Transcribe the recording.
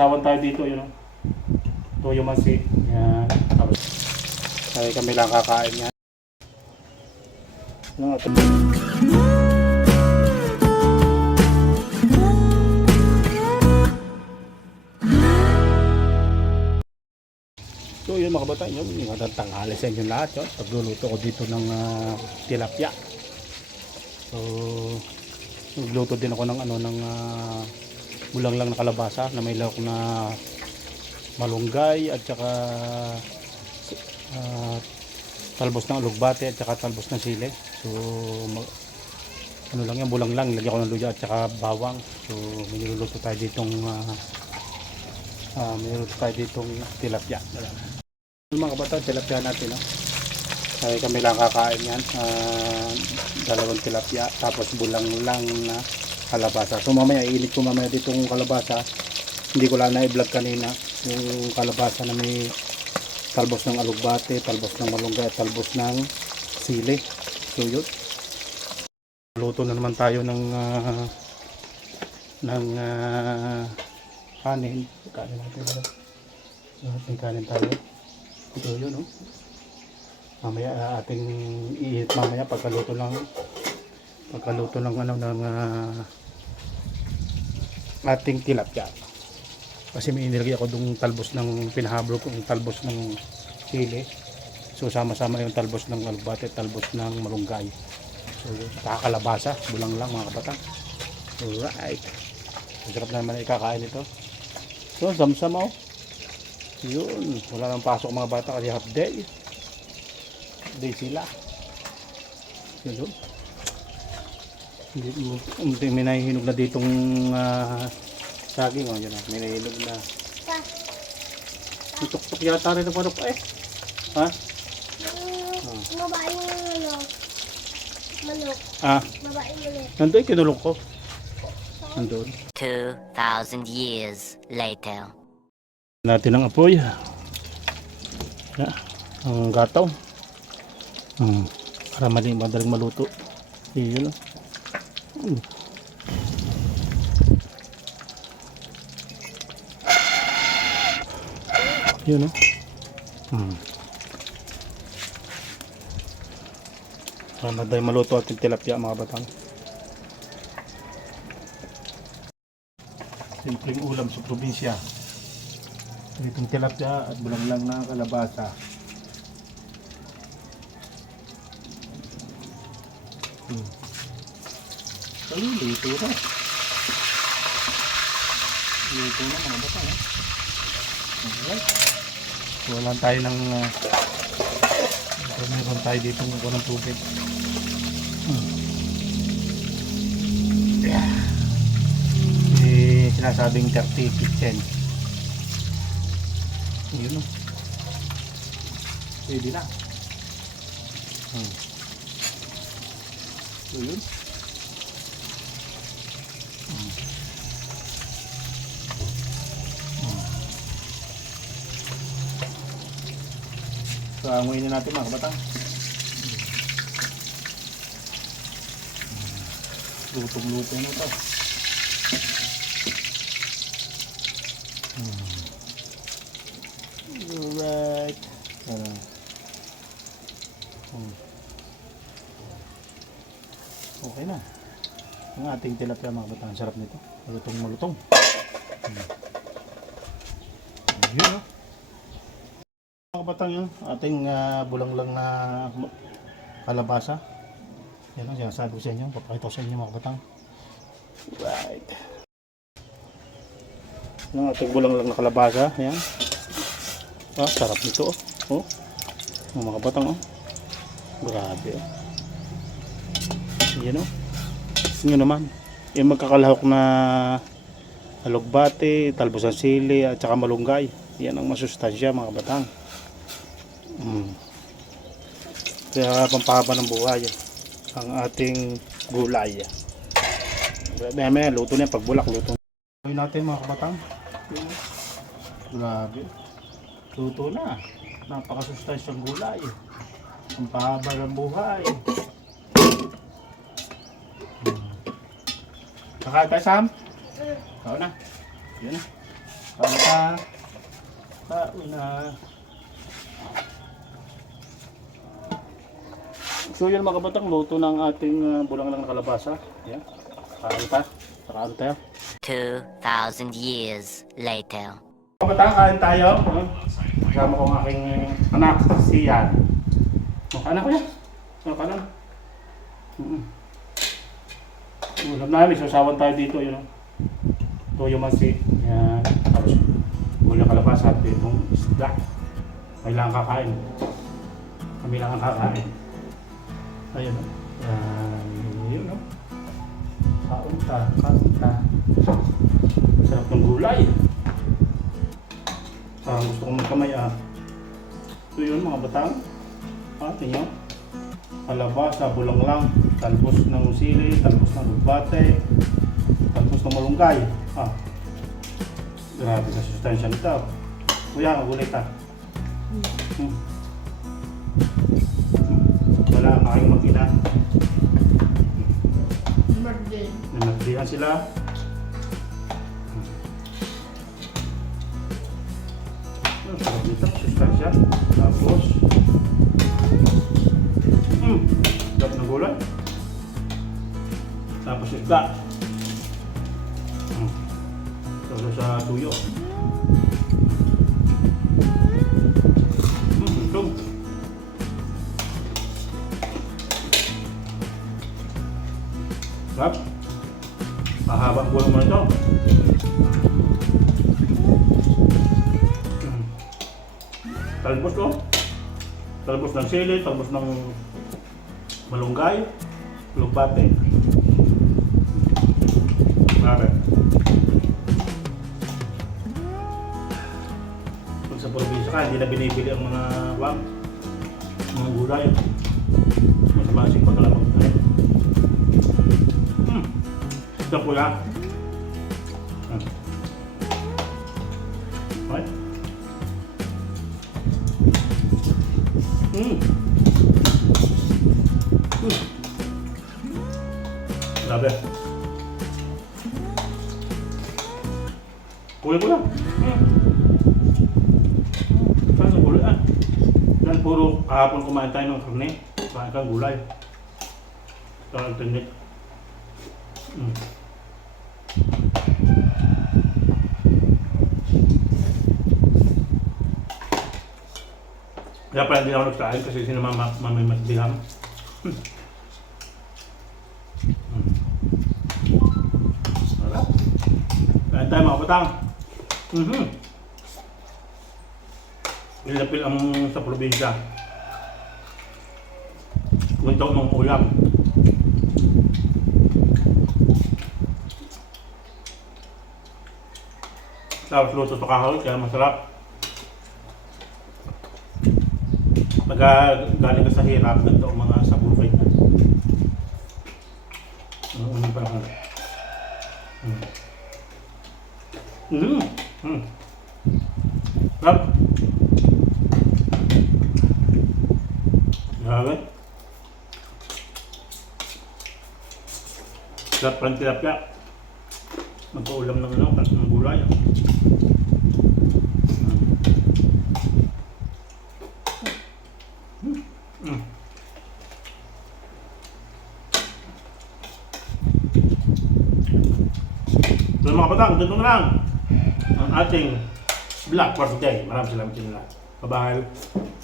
sausawan tayo dito, yun o. Toyo mansi. Yan. Tapos, ay kami lang kakain yan. No, ito. So yun mga kabataan, yun, magandang tanghali sa inyo lahat. Yun. Pagluluto ko dito ng tilapia. So, nagluto din ako ng bulang lang na kalabasa na may lahok na malunggay at saka talbos ng alugbate at saka talbos ng sili. So ano lang yan, bulang lang, lagyan ko ng luya at saka bawang. So may niluluto tayo ditong tilapia. Mga kabataan, tilapia natin, no? Ay kami lang kakain yan. Dalawang tilapia tapos bulang lang na kalabasa. So mamaya iinit ko mamaya ditong kalabasa. Hindi ko lang na-vlog kanina yung kalabasa na may talbos ng alugbate, talbos ng malunggay, talbos ng sili. So yun. Luto na naman tayo ng kanin. Kanin natin. Kanin tayo. Ito yun, no? Mamaya ating iinit mamaya pagkaluto ng ating tilapia. Kasi may inilagay ako dung talbos ng pinahablo kong talbos ng sili. So sama-sama yung talbos ng alugbate, talbos ng malunggay. So kakalabasa, bulang lang mga kabatang. Alright. Masarap naman ikakain ito. So samsam, oh. Yun, wala nang pasok mga bata kasi half day. Day sila. Yun. Hindi may nahihinog na ditong saging, oh, yun, may nahihinog na. Tuk-tuk yata rin ang manok eh. Ha? Mabaing manok. Mabaing manok. Nandun, kinulong ko. Nandun. 2,000 years later. Natin ang apoy. Ang gataw. Para madaling maluto. Yun, oh. Yun, no? Para madaling maluto at tilapia mga batang. Simpleng ulam sa probinsya. Itong tilapia at bulang lang na kalabasa. Ay, lito na. Lito na mga batang, eh. Alright. So, wala tayo ng meron tayo dito ng tubig. Sinasabing 30 kitchen. Yun, no? Pwede na. So yun. So anguin na natin mga kabatang. Lutong-luto na ito. Alright. Okay na. Ang ating tilapia mga kabatang, sarap nito. Malutong-malutong. Yun, no? Mga kabatang, yun, ating bulang lang na kalabasa. Yan ang sinasabi ko sa inyo. Papakita ko sa inyo mga kabatang. Right. Yung ating bulang lang na kalabasa. Yan. Sarap nito. Oh. Mga kabatang, oh. Grabe, oh. Yan, oh. Yun naman. Yung magkakalahok na alugbate, talbos ng sili at saka malunggay. Yan ang masustansya mga kabatang. Kaya pampahaba ng buhay ang ating gulay. May luto na yan, pag bulak luto. Gawin natin mga kabatang. Grabe. Luto na. Napakasustansyang gulay. Pampahaba ng buhay. Kakain tayo, Sam? Ikaw na. Yan na. Kain ka. Kain na. So yun mga kabatang, luto ng ating bulang lang na kalabasa. Yan. Kain ka. Kain tayo. 2,000 years later. Mga kabatang, kain tayo. Kasama ko ang aking anak, si Yan. Anak ko yan. Kanan. Ulam namin, sasawan tayo dito. Yun. Toyo mansi. Yan. Tapos bulang kalabasa at itong isda. Kailangan kakain. Kami lang ang kakain. Ayun o. Ayun o. Kaunta. Sarap ng gulay. Gusto kong magkamay ah. So yun mga batang. Tingnan nyo. Kalabasa, bulang lang. Talbos ng sili, talbos ng lugbate, talbos ng malunggay. Grabe sa sustansya nito. Kuya, magulit ah. Wala ang aking mag-ina. Nagdihan sila. Sarap nito, sustansya. Tapos sarap ng gulay. Tapos isda. Tapos sa tuyo. Ito. Sarap. Mahaba buwan mo ito. Talbos ko. Talbos ng sili, talbos ng malunggay, lugbate. Grabe. Kung sa probinsya ka, hindi na binibili ang mga gulay. Mas masing pagkalamang tayo. Ito po yan. Okay. Grabe. Kulay ko lang. Saan ang gulay? Yan puro kahapon kumain tayo ng karne. Kumain kang gulay. Ito ang tinik. Kaya pala hindi ako nagkain kasi sinamamay matbiham. Wala. Kain tayo mga batang. Ilapil ang sa probinsya. Ito ng ulam. Tapos luto sa kahoy, kaya masarap. Pag galing ka sa hirap, ganito ang mga sa bukid. Unang panahon. Sarap. Grabe. Sarap parang tilapia. Magpaulam ng ng gulay. So mga batang, dito na lang ang ating vlog for today. Maraming salamat sa inyo lahat. Bye-bye.